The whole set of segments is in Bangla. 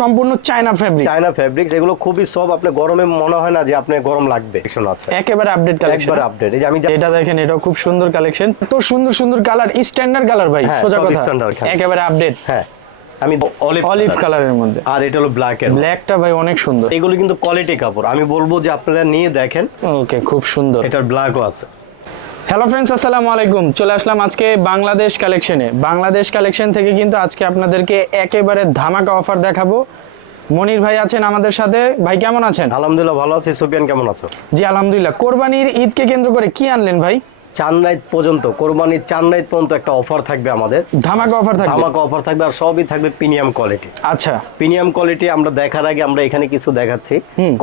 সম্পূর্ণ চায়না ফেব্রিক চায়না ফেব্রিক্স এগুলো খুবই সব আপনি গরমে মনে হয় না যে আপনি গরম লাগবে। আছে। একেবারে আপডেট কালেকশন একবার আপডেট এই যে আমি এটা দেখেন এটাও খুব সুন্দর কালেকশন তো সুন্দর সুন্দর কালার স্ট্যান্ডার্ড কালার ভাই হ্যাঁ, সোজা কথা। একেবারে আপডেট হ্যাঁ আমি অলিভ অলিভ কালারের মধ্যে। আর এটা হলো ব্ল্যাক এর ব্ল্যাকটা ভাই অনেক সুন্দর। এগুলো কিন্তু কোয়ালিটি কাপড়। আমি বলব যে আপনারা নিয়ে দেখেন। ওকে খুব সুন্দর। এটার ব্ল্যাকও আছে। হ্যালো ফ্রেন্ডস আসসালামু আলাইকুম। চলে আসলাম আজকে বাংলাদেশ কালেকশনে বাংলাদেশ কালেকশন থেকে কিন্তু আজকে আপনাদেরকে একেবারে ধামাকা অফার দেখাবো। মনির ভাই আছেন আমাদের সাথে। ভাই কেমন আছেন? আলহামদুলিল্লাহ ভালো আছি। সুফিয়ান কেমন আছো? জি আলহামদুলিল্লাহ। কোরবানির ঈদকে কেন্দ্র করে কি আনলেন ভাই? রাইত পর্যন্ত কোরবানির রাইত পর্যন্ত একটা অফার থাকবে আমাদের। ধামাকা অফার থাকবে? আমাকে অফার থাকবে আর সবই থাকবে প্রিমিয়াম কোয়ালিটি আচ্ছা। প্রিমিয়াম কোয়ালিটি আমরা দেখার আগে আমরা এখানে কিছু দেখাচ্ছি।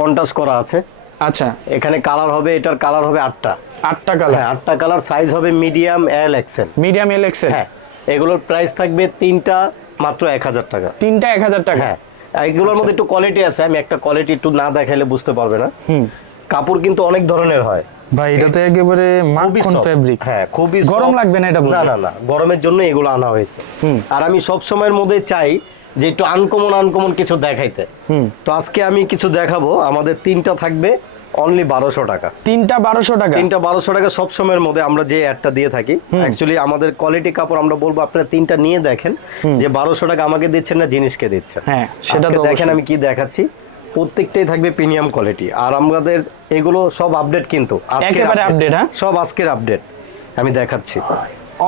কন্ট্রাস্ট করা আছে। আচ্ছা। এখানে কালার হবে এটার কালার হবে আটটা। আটটা কালার হ্যাঁ আটটা কালার সাইজ হবে medium L XL medium L XL হ্যাঁ এগুলোর প্রাইস থাকবে তিনটা মাত্র এক হাজার টাকা। তিনটা এক হাজার টাকা। হ্যাঁ এগুলোর মধ্যে একটু কোয়ালিটি আছে আমি একটা কোয়ালিটি একটু না দেখাইলে বুঝতে পারবে না। হুম। কাপড় কিন্তু অনেক ধরনের হয়। ভাই এটা তো একেবারে মাখন ফেব্রিক হ্যাঁ খুবই গরম লাগবে না এটা না না না গরমের জন্য এগুলো আনা হয়েছে। হুম। আর আমি সব সময়ের মধ্যে চাই যে একটু আনকমন আনকমন কিছু দেখাইতে। তো আজকে আমি কিছু দেখাবো। আমাদের তিনটা থাকবে অনলি বারোশো টাকা। তিনটা বারোশো টাকা? তিনটা বারোশো টাকা সব সময়ের মধ্যে আমরা যে অ্যাডটা দিয়ে থাকি অ্যাকচুয়ালি আমাদের কোয়ালিটি কাপড় আমরা বলব আপনারা তিনটা নিয়ে দেখেন যে বারোশো টাকা আমাকে দিচ্ছেন না জিনিসকে দিচ্ছেন। হ্যাঁ, সেটা দেখেন আমি কি দেখাচ্ছি। প্রত্যেকটাই থাকবে প্রিমিয়াম কোয়ালিটি আর আমাদের এগুলো সব আপডেট কিন্তু একেবারে update, হ্যাঁ? সব আজকের আপডেট আমি দেখাচ্ছি।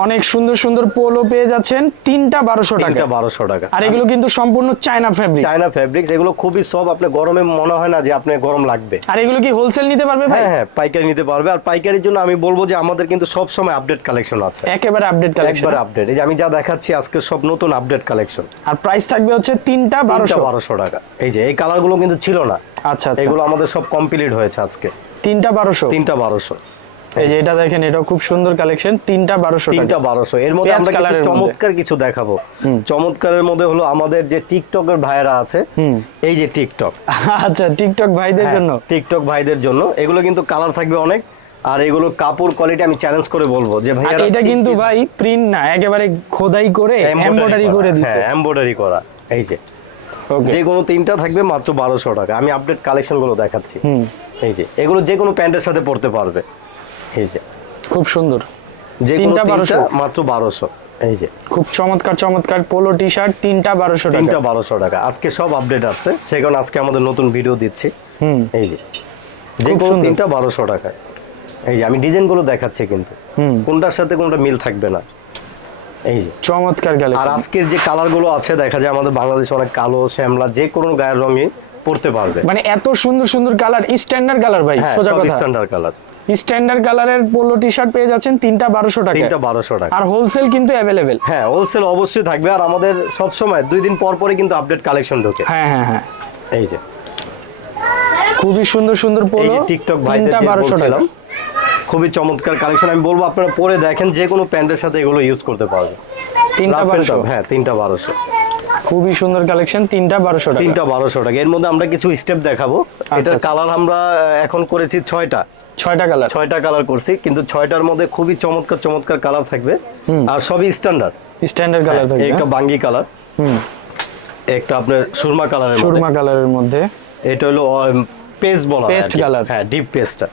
অনেক সুন্দর সুন্দর পোলো পেয়ে যাচ্ছেন তিনটা বারোশো টাকা। বারোশো টাকা। আর এগুলো কিন্তু সম্পূর্ণ চায়না ফেব্রিক চায়না ফেব্রিক্স এগুলো খুবই সব আপনি গরমে মনে হয় না যে আপনি গরম লাগবে। আর এগুলো কি হোলসেল নিতে পারবে হ্যাঁ হ্যাঁ পাইকারি নিতে পারবে। আর পাইকারির জন্য আমি বলব যে আমাদের কিন্তু সব সময় আপডেট কালেকশন আছে। একেবারে আপডেট কালেকশন একবার আপডেট এই যে আমি যা দেখাচ্ছি আজকে সব নতুন আপডেট কালেকশন আর প্রাইস থাকবে হচ্ছে তিনটা বারোশো। বারোশো টাকা। এই যে এই কালারগুলো কিন্তু ছিল না। আচ্ছা আচ্ছা। এগুলো আমাদের সব কমপ্লিট হয়েছে আজকে। তিনটা বারোশো। তিনটা বারোশো। এই যে এটা দেখেন এটাও খুব সুন্দর কালেকশন তিনটা বারোশো তিনটা বারোশো। এর মধ্যে আমরা কিছু চমৎকার কিছু দেখাবো। চমৎকারের মধ্যে হলো আমাদের যে টিকটকের ভাইয়েরা আছে এই যে টিকটক। আচ্ছা টিকটক ভাইদের হ্যাঁ, জন্য? টিকটক ভাইদের জন্য। এগুলো কিন্তু কালার থাকবে অনেক আর এগুলো কাপড় কোয়ালিটি আমি চ্যালেঞ্জ করে বলব যে ভাইয়ারা এটা কিন্তু ভাই প্রিন্ট না একেবারে খোদাই করে এমব্রয়ডারি করে। দিছে। হ্যাঁ এমব্রয়ডারি করা। এই যে। যে কোনো তিনটা থাকবে মাত্র বারোশো টাকা। আমি আপডেট কালেকশনগুলো দেখাচ্ছি। এই যে এগুলো যে কোনো প্যান্টের সাথে পরতে পারবে। এই যে খুব সুন্দর। যে তিনটা 1200 মাত্র বারোশো। এই যে খুব চমৎকার চমৎকার পোলো টি শার্ট তিনটা বারোশো টাকা। তিনটা বারোশো টাকা। আজকে সব আপডেট আসছে সেই কারণে আজকে আমাদের নতুন ভিডিও দিচ্ছি। হুম। এই যে যে কোনো। তিনটা বারোশো টাকা এই যে আমি ডিজাইনগুলো দেখাচ্ছি কিন্তু। হুম। কোনটার সাথে কোনটা মিল থাকবে না। এই যে। চমৎকার আর আজকের যে কালারগুলো আছে দেখা যায় আমাদের বাংলাদেশে অনেক কালো শ্যামলা যে কোনো গায়ের রঙে পড়তে পারবে। মানে এত সুন্দর সুন্দর কালার স্ট্যান্ডার্ড কালার ভাই হ্যাঁ সোজা কথা। স্ট্যান্ডার্ড কালার স্ট্যান্ডার্ড কালারের পোলো টি শার্ট পেয়ে যাচ্ছেন তিনটা বারোশো টাকা তিনটা বারোশো টাকা। আর হোলসেল কিন্তু অ্যাভেলেবেল হ্যাঁ হোলসেল অবশ্যই থাকবে। আর আমাদের সবসময় দুই দিন পর পরে কিন্তু আপডেট কালেকশন ঢোকে। হ্যাঁ হ্যাঁ হ্যাঁ। এই যে। খুবই সুন্দর সুন্দর পোলো টিকটক ভাইদের তিনটা বারোশো টাকা। বলছিলাম খুবই চমৎকার কালেকশন আমি বলব আপনারা পরে দেখেন যে কোনো প্যান্টের সাথে এগুলো ইউজ করতে পারবে তিনটা বারোশো। হ্যাঁ তিনটা বারোশো। খুবই সুন্দর কালেকশন তিনটা বারোশো টাকা। তিনটা বারোশো টাকা। এর মধ্যে আমরা কিছু স্টেপ দেখাবো। এটার আচ্ছা। কালার আমরা এখন করেছি ছয়টা। ছয়টা কালার। ছয়টা কালার করছি কিন্তু ছয়টার মধ্যে খুবই চমৎকার চমৎকার কালার থাকবে। আর সবই স্ট্যান্ডার্ড স্ট্যান্ডার্ড কালার থাকে একটা হ্যাঁ? বাঙ্গি কালার। হুম। একটা আপনার সুরমা কালারের মধ্যে। সুরমা কালারের মধ্যে। এটা হলো পেস্ট বলা হয় Paste আর হ্যাঁ ডিপ পেস্টটা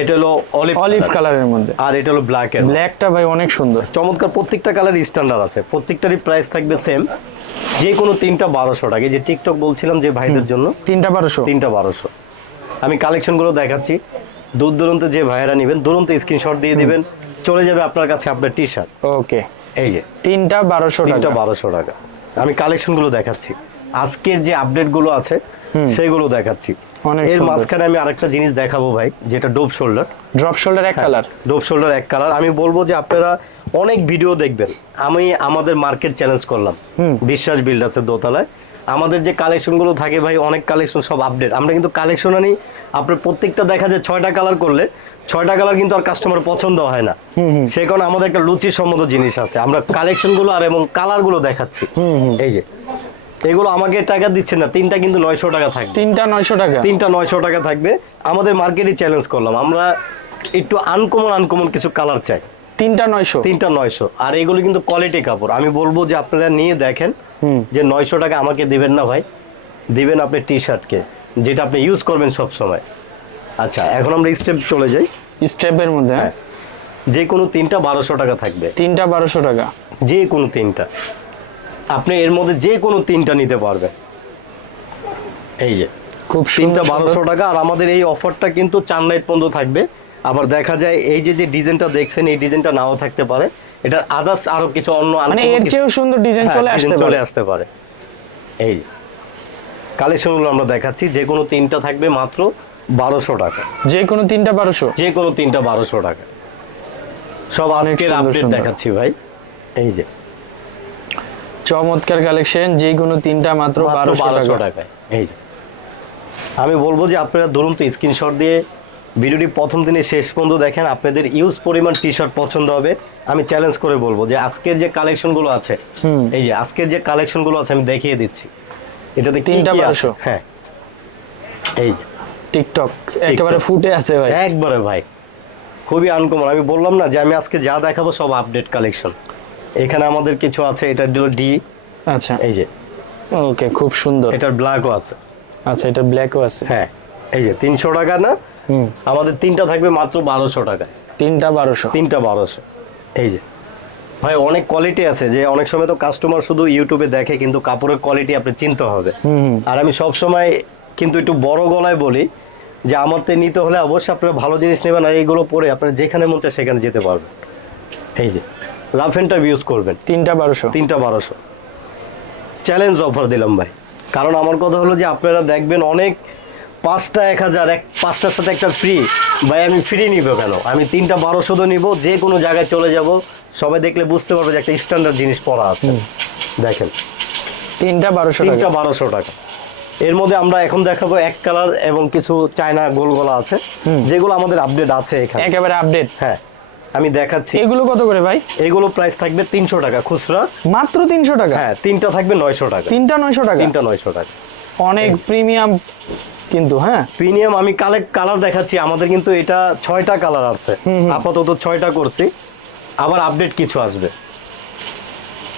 এটা হলো অলিভ অলিভ কালারের মধ্যে। আর এটা হলো ব্ল্যাক এর ব্ল্যাকটা ভাই অনেক সুন্দর। চমৎকার প্রত্যেকটা কালার স্ট্যান্ডার্ড আছে। প্রত্যেকটারই প্রাইস থাকবে সেম যে কোনো তিনটা বারোশো টাকা যে টিকটক বলছিলাম যে ভাইদের জন্য। তিনটা বারোশো? তিনটা বারোশো। আমি কালেকশনগুলো দেখাচ্ছি। দূর দূরান্ত যে ভাইয়েরা নেবেন দূরন্ত স্ক্রিনশট দিয়ে দিবেন। চলে যাবে আপনার কাছে আপনার টি শার্ট ওকে এই যে। তিনটা বারোশো তিনটা টাকা। বারোশো টাকা। আমি কালেকশনগুলো দেখাচ্ছি। আজকের যে আপডেটগুলো আছে সেগুলো দেখাচ্ছি। এর মাঝখানে আমি আরেকটা জিনিস দেখাবো ভাই যেটা ডোপ শোল্ডার। ড্রপ শোল্ডার এক কালার। ডোপ শোল্ডার এক কালার। আমি বলব যে আপনারা অনেক ভিডিও দেখবেন। আমি আমাদের মার্কেট চ্যালেঞ্জ করলাম। বিশ্বাস বিল্ডার্সের দোতলায়। আমাদের যে কালেকশনগুলো থাকে ভাই অনেক কালেকশন সব আপডেট। আমরা কিন্তু কালেকশন আনি আপনার প্রত্যেকটা দেখা যায় ছয়টা কালার করলে ছয়টা কালার কিন্তু আর কাস্টমার পছন্দ হয় না। সে কারণে আমাদের একটা লুচি সম্মত জিনিস আছে। আমরা কালেকশনগুলো আর এবং কালারগুলো দেখাচ্ছি। এই যে। এগুলো আমাকে টাকা দিচ্ছে না তিনটা কিন্তু নয়শো টাকা থাকবে। তিনটা নয়শো টাকা? তিনটা নয়শো টাকা থাকবে। আমাদের মার্কেটে চ্যালেঞ্জ করলাম আমরা একটু আনকমন আনকমন কিছু কালার চাই। তিনটা নয়শো? তিনটা নয়শো আর এগুলো কিন্তু কোয়ালিটি কাপড়। আমি বলব যে আপনারা নিয়ে দেখেন যে নয়শো টাকা আমাকে দেবেন না ভাই। দিবেন আপনি টি শার্টকে যেটা আপনি ইউজ করবেন সব সময় আচ্ছা এখন আমরা স্টেপ চলে যাই। স্টেপের মধ্যে হ্যাঁ? হ্যাঁ। যে কোনো তিনটা বারোশো টাকা থাকবে। তিনটা বারোশো টাকা। যে কোনো তিনটা। আপনি এর মধ্যে যে কোনো তিনটা নিতে পারবেন। এই যে খুব তিনটা বারোশো টাকা আর আমাদের এই অফারটা কিন্তু চার নাইট পর্যন্ত থাকবে। আবার দেখা যায় এই যে যে ডিজাইনটা দেখছেন এই ডিজাইনটা নাও থাকতে পারে। এটা আদার্স আরও কিছু অন্য মানে এর চেয়েও সুন্দর ডিজাইন হ্যাঁ, চলে আসতে চলে পারে। আসতে পারে। এই কালেকশনগুলো আমরা দেখাচ্ছি। যে কোনো তিনটা থাকবে মাত্র বারোশো টাকা। যে কোনো তিনটা বারোশো? যে কোনো তিনটা বারোশো টাকা। সব আজকের আপডেট দেখাচ্ছি ভাই। এই যে চমৎকার কালেকশন যে কোনো তিনটা মাত্র বারোশো বারোশো টাকা। টাকায় এই যে। আমি বলব যে আপনারা ধরুন তো স্ক্রিনশট দিয়ে ভিডিওটি প্রথম দিনে শেষ পর্যন্ত দেখেন আপনাদের ইউজ পরিমাণ টি শার্ট পছন্দ হবে। আমি চ্যালেঞ্জ করে বলব যে আজকের যে কালেকশনগুলো আছে এই যে আজকের যে কালেকশনগুলো আছে আমি দেখিয়ে দিচ্ছি। এটাতে তিনটা বারোশো। হ্যাঁ। এই যে। টিকটক একেবারে ফুটে আছে ভাই। একবারে ভাই। খুবই আনকমন আমি বললাম না যে আমি আজকে যা দেখাবো সব আপডেট কালেকশন এখানে আমাদের কিছু আছে এটা হলো ডি আচ্ছা। এই যে। ওকে খুব সুন্দর। এটার ব্ল্যাকও আছে। আচ্ছা এটা ব্ল্যাকও আছে। হ্যাঁ এই যে তিনশো টাকা না? হুম। আমাদের তিনটা থাকবে মাত্র বারোশো টাকা তিনটা বারোশো। তিনটা বারোশো। এই যে। ভাই অনেক কোয়ালিটি আছে যে অনেক সময় তো কাস্টমার শুধু ইউটিউবে দেখে কিন্তু কাপড়ের কোয়ালিটি আপনি চিনতে হবে। আর আমি সব সময় কিন্তু একটু বড় গলায় বলি যে আমার তে নিতে হলে অবশ্যই আপনারা ভালো জিনিস নেবেন আর এইগুলো পরে আপনারা যেখানে মন চায় সেখানে যেতে পারবেন। এই যে। অ্যান্ড ইউজ করবেন। তিনটা বারোশো। তিনটা বারোশো। চ্যালেঞ্জ অফার দিলাম ভাই। কারণ আমার কথা হলো যে আপনারা দেখবেন অনেক পাঁচটা এক হাজার এক পাঁচটার সাথে একটা ফ্রি ভাই আমি ফ্রি নিব কেন? আমি তিনটা বারোশো তো নিব যে কোনো জায়গায় চলে যাব সবাই দেখলে বুঝতে পারবে যে একটা স্ট্যান্ডার্ড জিনিস পরা আছে। দেখেন। তিনটা বারোশো তিনটা বারোশো টাকা। এর মধ্যে আমরা এখন দেখাবো এক কালার এবং কিছু চায়না গোল গলা আছে। যেগুলো আমাদের আপডেট আছে এখানে। একেবারে আপডেট হ্যাঁ। আমি দেখাচ্ছি। এগুলো কত করে ভাই? এগুলো প্রাইস থাকবে তিনশো টাকা খুচরা। মাত্র তিনশো টাকা? হ্যাঁ তিনটা থাকবে নয়শো টাকা। তিনটা নয়শো টাকা? তিনটা নয়শো টাকা। অনেক প্রিমিয়াম কিন্তু হ্যাঁ? প্রিমিয়াম আমি কালেক্ট কালার দেখাচ্ছি। আমাদের কিন্তু এটা ছয়টা কালার আছে। আপাতত ছয়টা করছি। আবার আপডেট কিছু আসবে।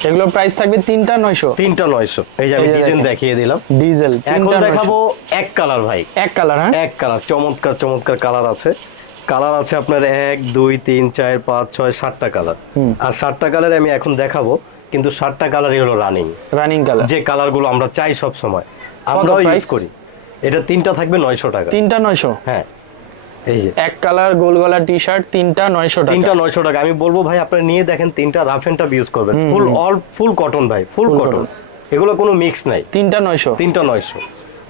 এগুলো প্রাইস থাকবে তিনটা নয়শো। তিনটা নয়শো। এই যে আমি দেখেন। দেখিয়ে দিলাম। ডিজেল এখন দেখাবো এক কালার ভাই। এক কালার হ্যাঁ? এক কালার চমৎকার চমৎকার কালার আছে। কালার আছে আপনার এক দুই তিন চার পাঁচ ছয় সাতটা কালার। আর সাতটা কালার আমি এখন দেখাবো কিন্তু সাতটা কালারই হলো রানিং রানিং কালার যে কালারগুলো আমরা চাই সব সময়। আমরাও ইউজ করি। এটা তিনটা থাকবে নয়শো টাকা। তিনটা নয়শো? হ্যাঁ। এই যে। এক কালার গোল গলা টি শার্ট তিনটা নয়শো টাকা। তিনটা নয়শো টাকা। আমি বলব ভাই আপনারা নিয়ে দেখেন তিনটা রাফ টাফ ইউজ করবেন। ফুল অল ফুল কটন ভাই ফুল কটন এগুলো কোনো মিক্স নাই। তিনটা নয়শো? তিনটা নয়শো।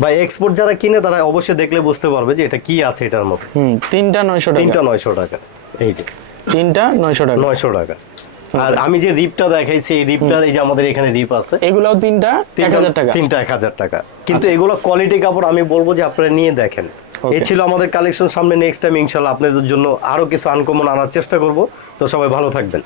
ভাই এক্সপোর্ট যারা কিনে তারা অবশ্যই দেখলে বুঝতে পারবে যে এটা কি আছে এটার মধ্যে। হুম তিনটা নয়শো টাকা। তিনটা নয়শো টাকা। এই যে। তিনটা নয়শো টাকা। নয়শো টাকা। আর আমি যে রিপটা দেখাইছি এই রিপটার এই যে আমাদের এখানে রিপ আছে। এগুলাও তিনটা এক হাজার টাকা। আচ্ছা। তিনটা এক হাজার টাকা। কিন্তু এগুলো কোয়ালিটি কাপড় আমি বলব যে আপনারা নিয়ে দেখেন. এই ছিল আমাদের কালেকশন সামনে নেক্সট টাইম ইনশাল্লাহ আপনাদের জন্য আরও কিছু আনকমন আনার চেষ্টা করব। তো সবাই ভালো থাকবেন।